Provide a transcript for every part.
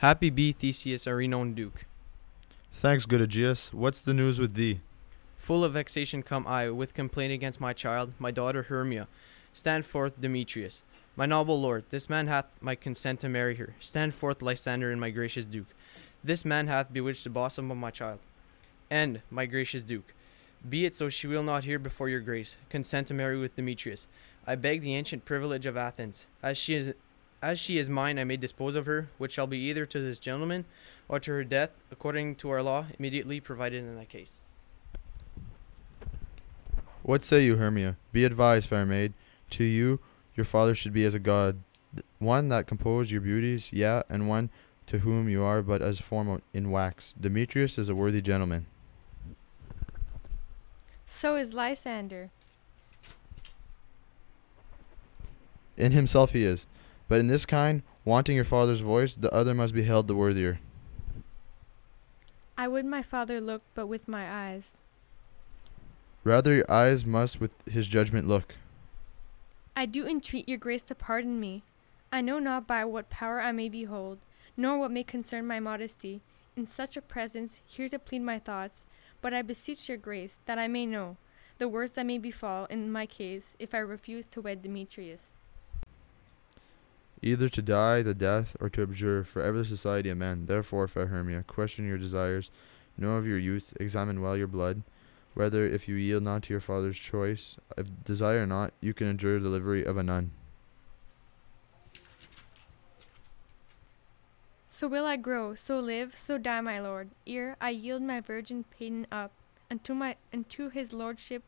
Happy be Theseus, our renowned Duke. Thanks, good Aegeus. What's the news with thee? Full of vexation come I, with complaint against my child, my daughter Hermia. Stand forth, Demetrius. My noble lord, this man hath my consent to marry her. Stand forth, Lysander, and my gracious Duke. This man hath bewitched the bosom of my child. And, my gracious Duke, be it so she will not hear before your grace, consent to marry with Demetrius. I beg the ancient privilege of Athens. As she is mine, I may dispose of her, which shall be either to this gentleman or to her death, according to our law, immediately provided in that case. What say you, Hermia? Be advised, fair maid. To you, your father should be as a god, one that composed your beauties, yeah, and one to whom you are but as form in wax. Demetrius is a worthy gentleman. So is Lysander. In himself he is, but in this kind, wanting your father's voice, the other must be held the worthier. I would my father look but with my eyes. Rather your eyes must with his judgment look. I do entreat your grace to pardon me. I know not by what power I may behold, nor what may concern my modesty, in such a presence here to plead my thoughts, but I beseech your grace that I may know the worst that may befall in my case if I refuse to wed Demetrius. Either to die the death or to abjure forever the society of men. Therefore, fair Hermia, question your desires, know of your youth, examine well your blood, whether if you yield not to your father's choice, if desire not, you can endure the delivery of a nun. So will I grow, so live, so die, my lord, ere I yield my virgin maiden up unto his lordship,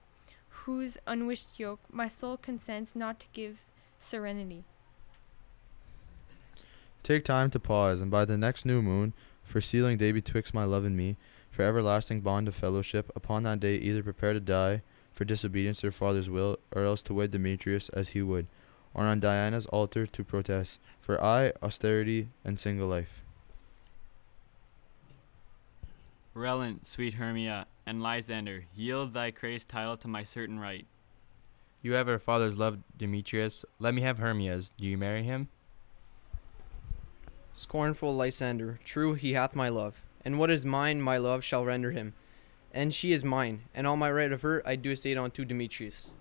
whose unwished yoke my soul consents not to give serenity. Take time to pause, and by the next new moon, for sealing day betwixt my love and me, for everlasting bond of fellowship, upon that day either prepare to die for disobedience to your father's will, or else to wed Demetrius as he would, or on Diana's altar to protest, for I, austerity, and single life. Relent, sweet Hermia, and Lysander, yield thy crazed title to my certain right. You have our father's love, Demetrius. Let me have Hermia's. Do you marry him? Scornful Lysander, true he hath my love, and what is mine my love shall render him. And she is mine, and all my right of her I do estate unto Demetrius.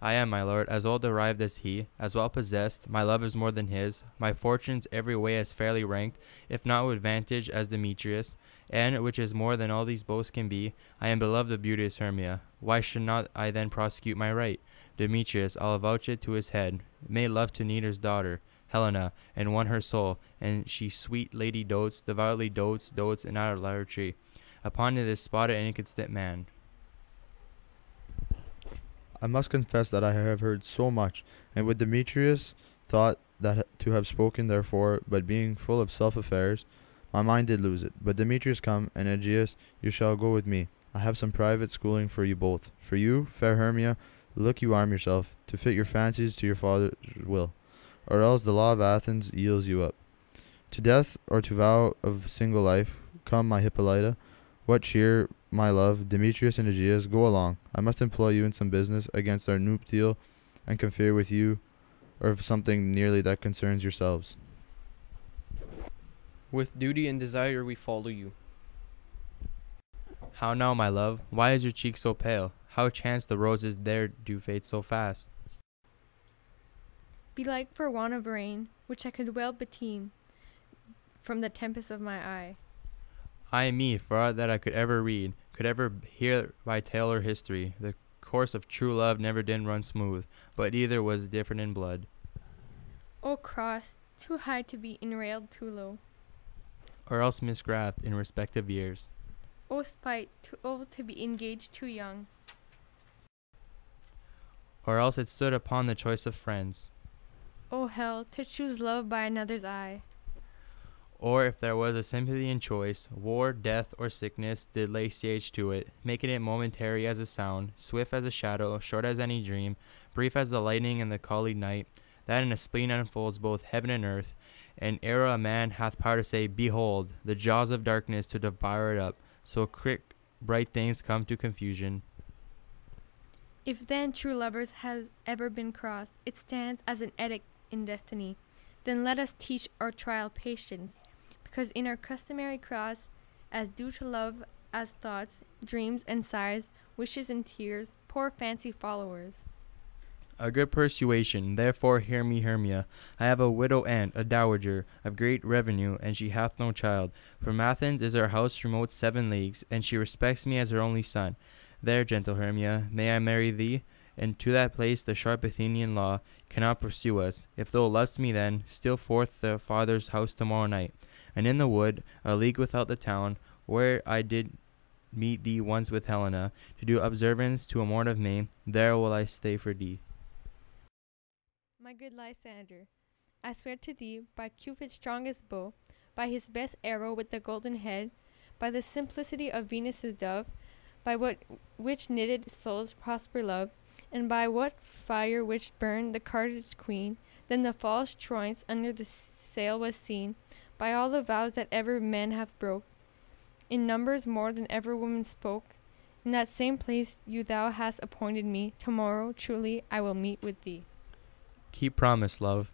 I am, my lord, as old arrived as he, as well possessed. My love is more than his, my fortunes every way as fairly ranked, if not with advantage as Demetrius, and, which is more than all these boasts can be, I am beloved of beauteous Hermia. Why should not I then prosecute my right? Demetrius, I'll avouch it to his head, made love to Neater's daughter, Helena, and won her soul, and she sweet lady dotes, devoutly dotes in idolatry, upon this spotted and inconstant man. I must confess that I have heard so much, and with Demetrius thought that to have spoken therefore, but being full of self-affairs, my mind did lose it. But Demetrius come, and Aegeus, you shall go with me. I have some private schooling for you both. For you, fair Hermia, look you arm yourself, to fit your fancies to your father's will, or else the law of Athens yields you up. To death, or to vow of single life, come, my Hippolyta. What cheer, my love, Demetrius and Aegeus, go along. I must employ you in some business against our nuptial, and confer with you, or of something nearly that concerns yourselves. With duty and desire we follow you. How now, my love? Why is your cheek so pale? How chance the roses there do fade so fast? Belike for want of rain, which I could well beteem from the tempest of my eye. Ay me, for aught that I could ever read, could ever hear by tale or history, the course of true love never did run smooth, but either was different in blood. O cross, too high to be enrailed too low. Or else misgraft in respective years. O spite, too old to be engaged too young. Or else it stood upon the choice of friends. O hell, to choose love by another's eye. Or if there was a sympathy in choice, war, death, or sickness did lay siege to it, making it momentary as a sound, swift as a shadow, short as any dream, brief as the lightning and the collied night, that in a spleen unfolds both heaven and earth, and ere a man hath power to say, Behold, the jaws of darkness to devour it up, so quick bright things come to confusion. If then true lovers has ever been crossed, it stands as an edict in destiny, Then let us teach our trial patience, because in our customary cross, as due to love as thoughts, dreams and sighs, wishes and tears, poor fancy followers. A good persuasion, therefore hear me, Hermia. I have a widow aunt, a dowager, of great revenue, and she hath no child. From Athens is her house remote 7 leagues, and she respects me as her only son. There, gentle Hermia, may I marry thee? And to that place the sharp Athenian law cannot pursue us. If thou lust me then, steal forth the father's house tomorrow night, and in the wood, a league without the town, where I did meet thee once with Helena, to do observance to a morn of May, there will I stay for thee. My good Lysander, I swear to thee, by Cupid's strongest bow, by his best arrow with the golden head, by the simplicity of Venus's dove, by which knitted souls prosper love, and by what fire which burned the Carthage queen, then the false Troyes under the sail was seen, by all the vows that ever men have broke, in numbers more than ever woman spoke, in that same place thou hast appointed me, tomorrow truly I will meet with thee. Keep promise, love.